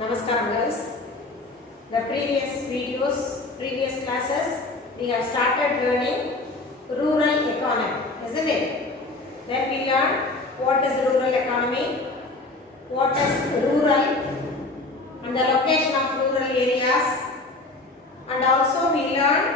Namaskaram girls. The previous classes, we have started learning rural economy, isn't it? Then we learned what is rural economy, what is rural, and the location of rural areas, and also we learned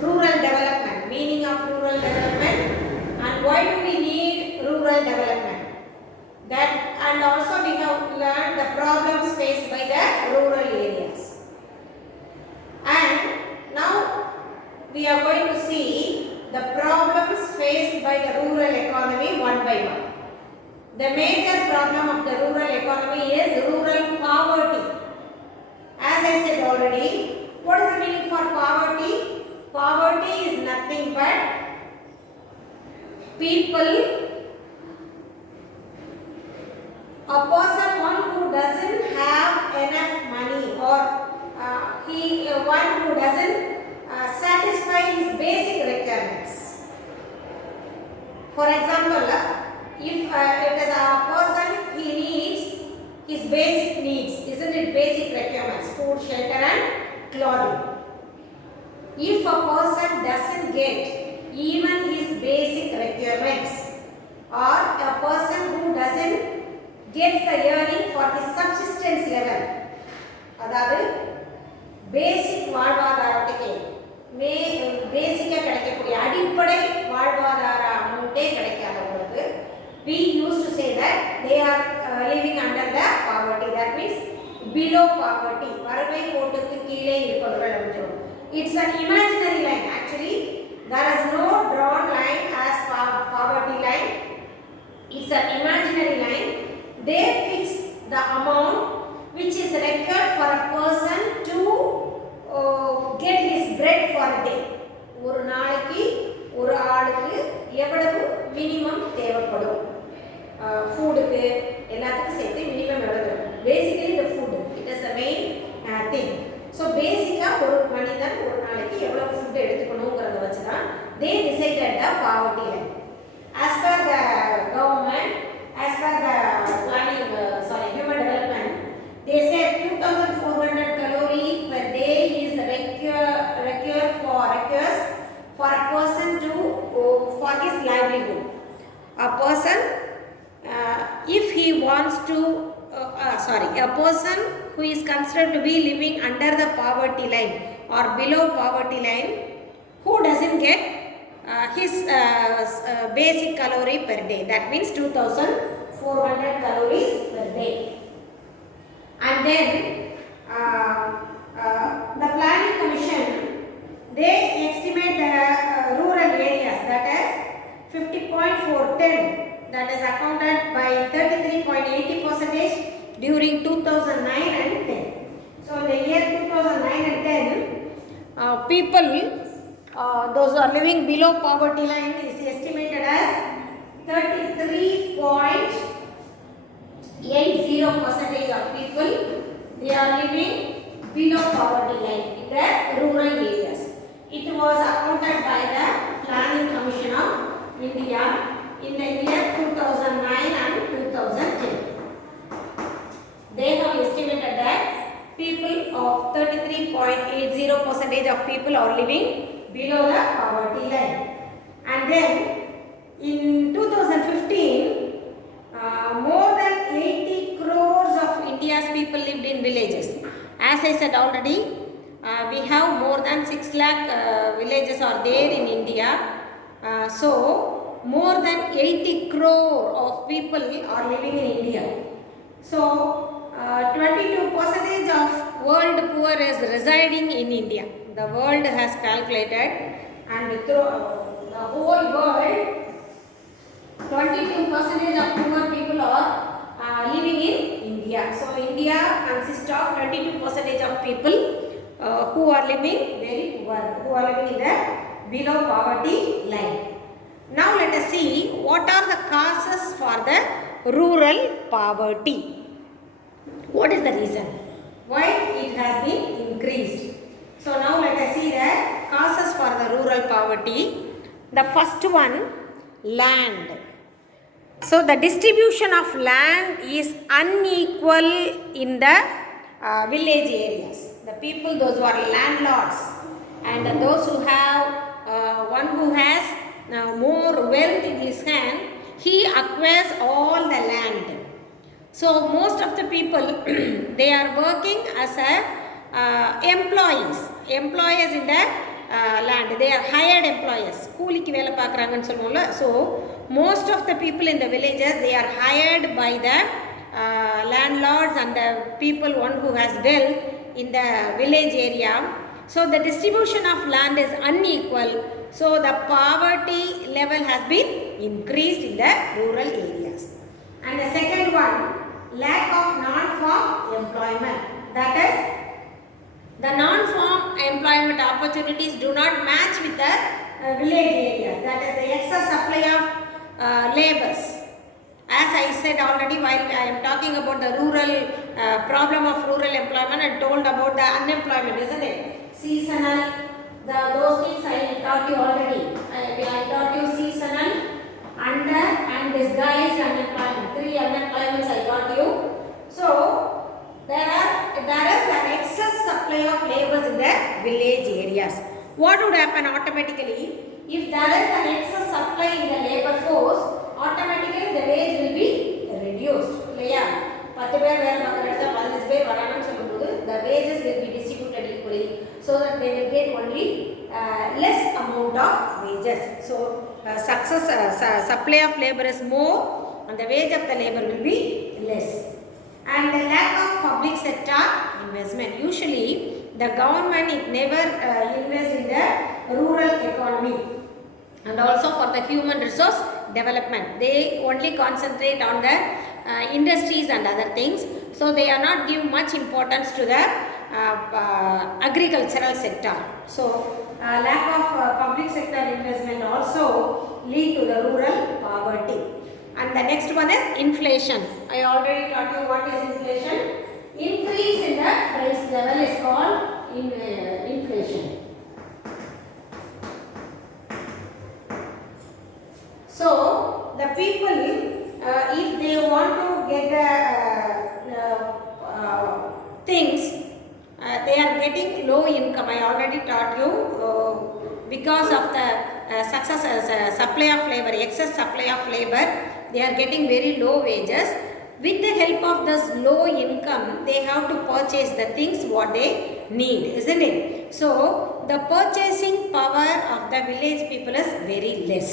rural development, meaning of rural development, and why do we need rural development. That and also we have learned the problems faced by the rural areas. And now we are going to see the problems faced by the rural economy one by one. The major problem of the rural economy is rural poverty. As I said already, what is the meaning for poverty? Poverty is nothing but a person who doesn't have enough money, or one who doesn't satisfy his basic requirements. For example, if it is a person, he needs his basic needs, isn't it? Basic requirements, food, shelter and clothing. If a person doesn't get even his basic requirements, or a person who doesn't gets the earning for his subsistence level, அதாவது பேசிக் வாழ்வாதாரத்துக்கு பேசிக்காக கிடைக்கக்கூடிய அடிப்படை வாழ்வாதார அமௌண்ட்டே கிடைக்காதவங்களுக்கு we used to say that they are living under the poverty, that means below poverty, வறுமை கோட்டுக்கு கீழே இருப்பவர்கள் என்று சொல்லுவோம். It's an imaginary line, actually there is no drawn line as poverty line. It's an imaginary line. They fix the amount which is required for a person to get his bread for a day. ஒரு நாளைக்கு ஒரு ஆளுக்கு எவ்வளவு minimum தேவைப்படும் ஃபுட்டுக்கு எல்லாத்துக்கும் சேர்த்து minimum எவ்வளவு. பேசிக்கலி இந்த food it is the main thing. So பேசிக்காக ஒரு மனிதன் ஒரு நாளைக்கு எவ்வளோ ஃபுட் எடுத்துக்கணுங்கிறத வச்சு தான் தே decided the poverty line. As per the government, as per the human development, they say 2400 calories per day is required for a person to for his livelihood. A person if he wants to a person who is considered to be living under the poverty line or below poverty line, who doesn't get his basic calorie per day, that means 2400 calories per day. And then the planning commission, they estimate the rural areas, that is 50.410, that is accounted by 33.80% during 2009 and 10. So in the year 2009 and 10, people those who are living below poverty line is estimated as 33.80% of people, they are living below poverty line in the rural areas. It was accounted by the Planning Commission of India in the year 2009 and 2010. They have estimated that people of 33.80% of people are living below the poverty line. And then in 2015, more than 80 crores of India's people lived in villages. As I said already, we have more than 6 lakh villages are there in India. So more than 80 crore of people are living in India. So 22% of world poor is residing in India. The world has calculated, and through the whole world 22% of poor people are living in India. So India consists of 22% of people who are living very poor, who are living in the below poverty line. Now let us see what are the causes for the rural poverty. What is the reason why it has been increased? So now let us see the causes for the rural poverty. The first one, land. so the distribution of land is unequal in the village areas. The people, those who are landlords, and those who have one who has more wealth in his hand, he acquires all the land. So most of the people they are working as a employees in the land. They are hired employees. கூலிக்கு வேலை பார்க்குறாங்கன்னு சொல்லுவோம்ல. So most of the people in the villages, they are hired by the landlords and the people one who has wealth in the village area. So the distribution of land is unequal. So the poverty level has been increased in the rural areas. And the second one, lack of non-farm employment. That is, the non-farm employment opportunities do not match with the village areas. That is the excess supply of laborers. As I said already, while I am talking about the rural problem of rural employment, I told about the unemployment, isn't it? Seasonal, those things I taught you already. I taught you seasonal, under and disguised unemployment. 3 unemployments I taught you. So there is an excess supply of laborers in the village areas. What would happen automatically if there is an excess supply in the labor force? Automatically the wage will be reduced. இல்லையா? 10 பேர் வேலை பார்க்குற இடத்துல 15 பேர் வராங்கன்னு சொல்லும்போது the wages will be distributed equally, so that they will get only less amount of wages. So supply of labor is more and the wage of the labor will be less. And the lack of public sector investment. Usually the government it never invests in the rural economy and also for the human resource development. They only concentrate on the industries and other things. So they are not give much importance to the agricultural sector. So lack of public sector investment also lead to the rural poverty. And the next one is inflation. I already taught you what is inflation. Increase in the price level is called inflation. So the people, if they want to get the things, they are getting low income. I already taught you because of the supply of labor, excess supply of labor, they are getting very low wages. With the help of this low income, they have to purchase the things what they need, isn't it? So the purchasing power of the village people is very less.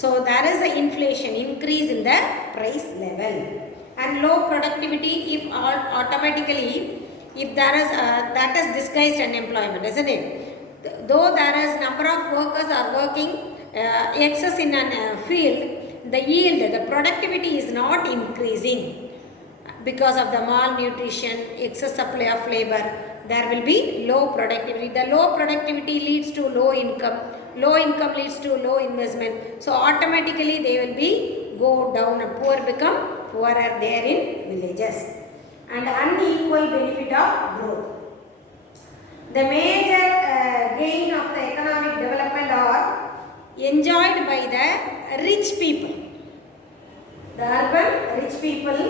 So there is an inflation, increase in the price level, and low productivity. If automatically, if there is that is disguised unemployment, isn't it? Though there is number of workers are working excess in a field, the yield, the productivity is not increasing because of the malnutrition, excess supply of labor. There will be low productivity. The low productivity leads to low income. Low income leads to low investment. So automatically they will be go down and poor become poorer there in villages. And unequal benefit of growth. The major gain of the economic development are enjoyed by the rich people. The urban rich people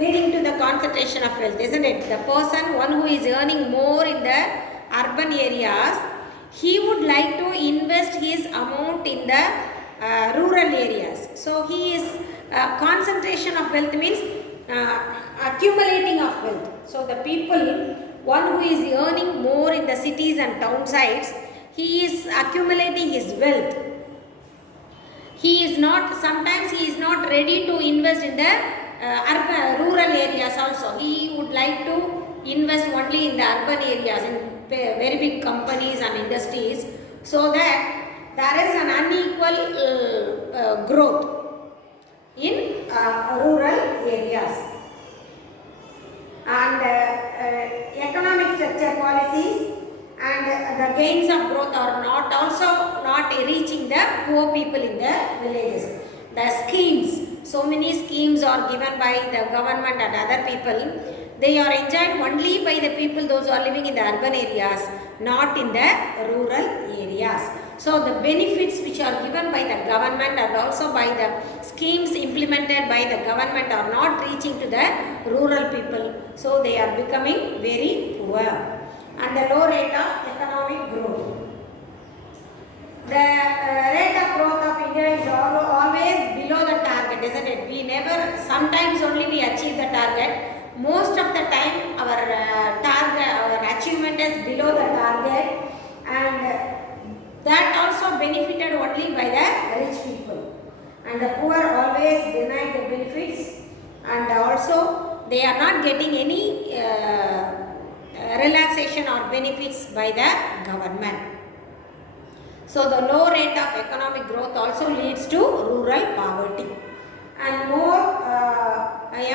leading to the concentration of wealth, isn't it? The person, one who is earning more in the urban areas, he would like to invest his amount in the rural areas. So he is concentration of wealth means accumulating of wealth. So the people, one who is earning more in the cities and town sites, he is accumulating his wealth. He is not, sometimes he is not ready to invest in the rural areas also. He would like to invest only in the urban areas, in very big companies and industries, so that there is an unequal growth in rural areas. And economic structure policies and the gains of growth are not reaching the poor people in the villages. The schemes, so many schemes are given by the government and other people. They are enjoyed only by the people those who are living in the urban areas, not in the rural areas. So the benefits which are given by the government and also by the schemes implemented by the government are not reaching to the rural people. So they are becoming very poor. And the low rate of economic growth. The rate of growth of India is always below the target, isn't it? We never, sometimes only we achieve the target. Most of the time our target, our achievement is below the target, and that also benefited only by the rich people. And the poor always denied the benefits, and also they are not getting any relaxation or benefits by the government. So the low rate of economic growth also leads to rural poverty, and more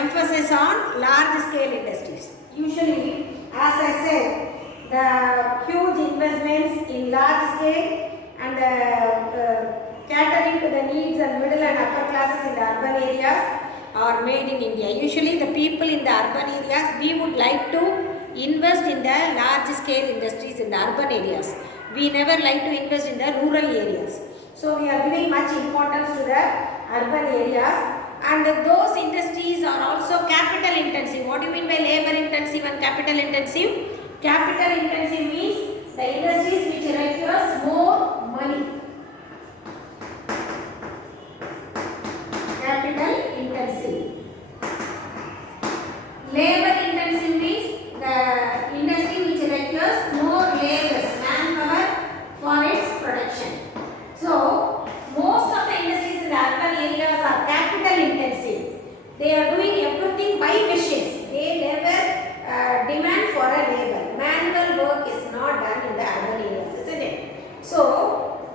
emphasis on large scale industries. Usually, as I said, the huge investments in large scale and catering to the needs and middle and upper classes in the urban areas are made in India. Usually the people in the urban areas, we would like to invest in the large scale industries in the urban areas. We never like to invest in the rural areas. So we are giving much importance to the urban areas, and those industries are also capital intensive. What do you mean by labor intensive and capital intensive? Capital intensive means the industries which requires more money. Capital intensive. Labor intensive means the industry which requires more labor, manpower for its production. So most of the industries in the urban areas are capital intensive. They are doing everything by machines. They never demand for a labor. Manual work is not done in the urban areas, isn't it? So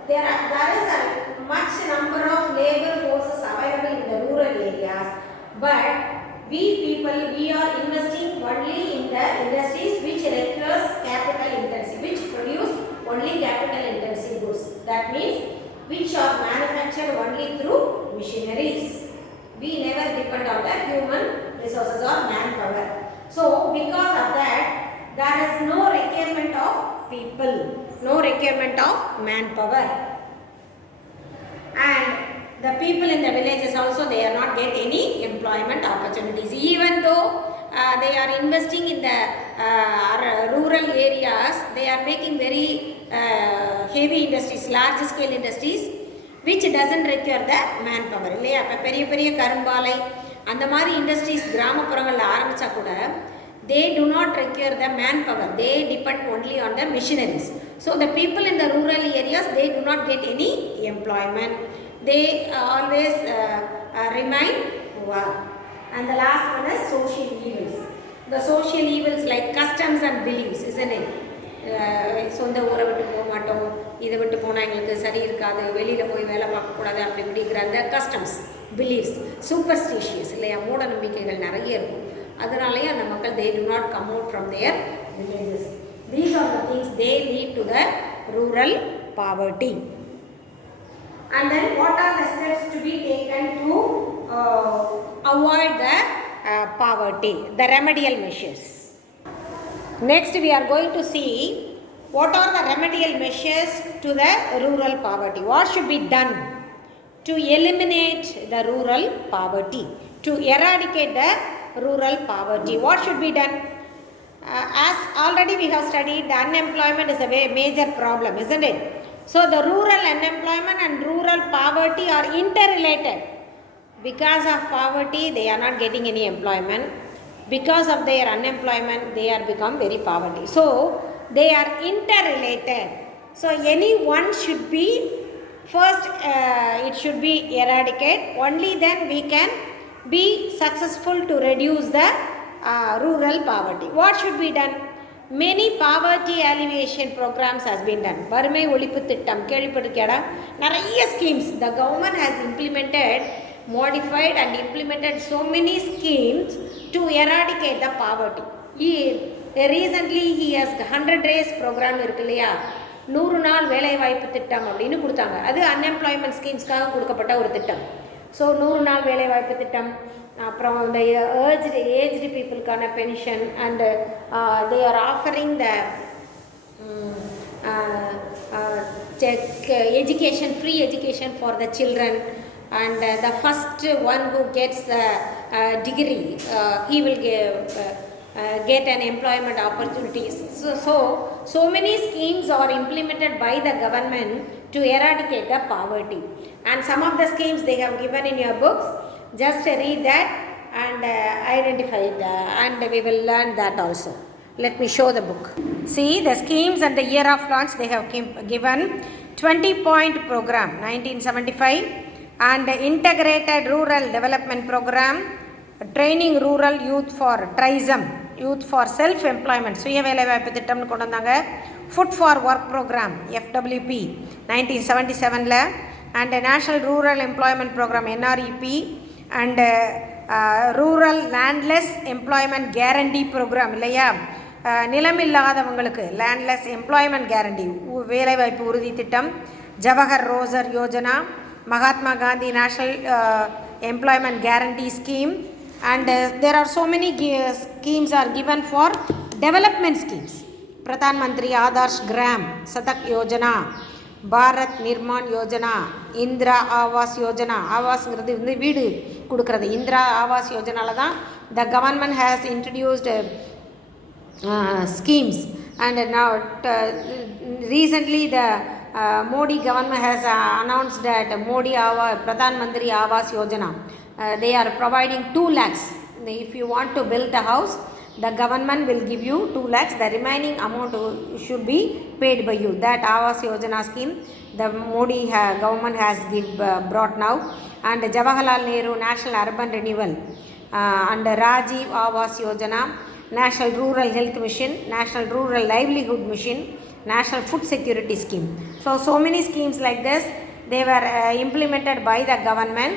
there is a much number of labor forces available in the rural areas, but we people, we are investing only in the industries which requires capital intensive, which produce only capital intensive goods. That means which are manufactured only through machineries. We never depend on the human resources or manpower. So because of that, there is no requirement of people, no requirement of manpower. And the people in the villages also, they are not get any employment opportunities. Even though they are investing in the rural areas, they are making very heavy industries, large scale industries, which doesn't require the manpower. இல்லையா? இப்போ பெரிய பெரிய கரும்பாலை அந்த மாதிரி industries கிராமப்புறங்களில் ஆரம்பித்தா கூட they do not require the manpower. They depend only on the machineries. So the people in the rural areas, they do not get any employment. They always remain poor. And the last one is social evils. The social evils like customs and beliefs, isn't it? சொந்த ஊரை விட்டு போக மாட்டோம், இதை விட்டு போனால் எங்களுக்கு சரி இருக்காது, வெளியில் போய் வேலை பார்க்கக்கூடாது, அப்படி இப்படிங்கிற அந்த கஸ்டம்ஸ், பிலீஃப்ஸ், சூப்பர்ஸ்டிஷியஸ் இல்லையா, மூட நம்பிக்கைகள் நிறைய இருக்கும். அதனாலேயே அந்த மக்கள் they do not come out from their villages. These are the things they lead to the rural poverty. And then what are the steps to be taken to avoid the poverty, the remedial measures? Next we are going to see what are the remedial measures to the rural poverty. What should be done to eliminate the rural poverty, to eradicate the rural poverty? What should be done? As already we have studied, the unemployment is a major problem, isn't it? So the rural unemployment and rural poverty are interrelated. Because of poverty, they are not getting any employment. Because of their unemployment, they are become very poverty. So they are interrelated. So any one should be first, it should be eradicated. Only then we can be successful to reduce the rural poverty. What should be done? Many poverty alleviation programs has been done. வறுமை ஒழிப்பு திட்டம் கேள்விப்பட்டிருக்கியாடா? நிறைய schemes the government has implemented, modified and implemented so many schemes to eradicate the poverty. Recently he has 100 days program இருக்கு இல்லையா, 100 நாள் வேலை வாய்ப்பு திட்டம் அப்படின்னு கொடுத்தாங்க. அது அன்எம்ப்ளாய்மெண்ட் ஸ்கீம்ஸ்க்காக கொடுக்கப்பட்ட ஒரு திட்டம். ஸோ 100 நாள் வேலை வாய்ப்பு திட்டம், அப்புறம் இந்த ஏஜ்டு பீப்புளுக்கான pension, and they are offering the education, free education for the children, and the first one who gets the degree, he will get an employment opportunities. So many schemes are implemented by the government to eradicate the poverty, and some of the schemes they have given in your books. Just read that and identify it, and we will learn that also. Let me show the book. See the schemes and the year of launch. They have given 20-point program 1975, and integrated rural development program, training rural youth for TRISM, youth for self employment, சுய வேலைவாய்ப்பு திட்டம்னு கொண்டு வந்தாங்க. Food for Work program FWP 1977ல, and national rural employment program NREP, and rural landless employment guarantee program இல்லையா, நிலமில்லாதவங்களுக்கு landless employment guarantee வேலைவாய்ப்பு உறுதி திட்டம், Jawahar roster Yojana, Mahatma Gandhi national employment guarantee scheme, and there are so many schemes are given for development schemes. Pradhan Mantri Adarsh gram Sadak Yojana, Bharat Nirman Yojana, Indira Awas Yojana. ஆவாஸ்ங்கிறது வந்து வீடு கொடுக்கறது. இந்திரா ஆவாஸ் யோஜனாவில் தான் the government has introduced schemes, and now recently the Modi government has announced that Modi Pradhan Mantri Awas Yojana, they are providing 2 lakhs. If you want to build a house, the government will give you 2 lakhs. The remaining amount should be paid by you. That Awas Yojana scheme the Modi government has brought now, and Jawaharlal Nehru National Urban Renewal, and Rajiv Awas Yojana, National Rural Health Mission, National Rural Livelihood Mission, National Food Security Scheme. So many schemes like this, they were implemented by the government.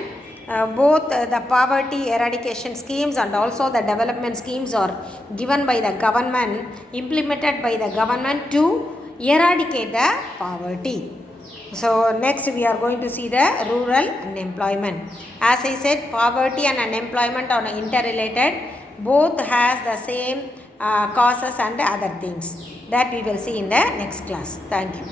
Both the poverty eradication schemes and also the development schemes are given by the government, implemented by the government to eradicate the poverty. So next we are going to see the rural unemployment. As I said, poverty and unemployment are interrelated. Both has the same causes and other things that we will see in the next class. Thank you.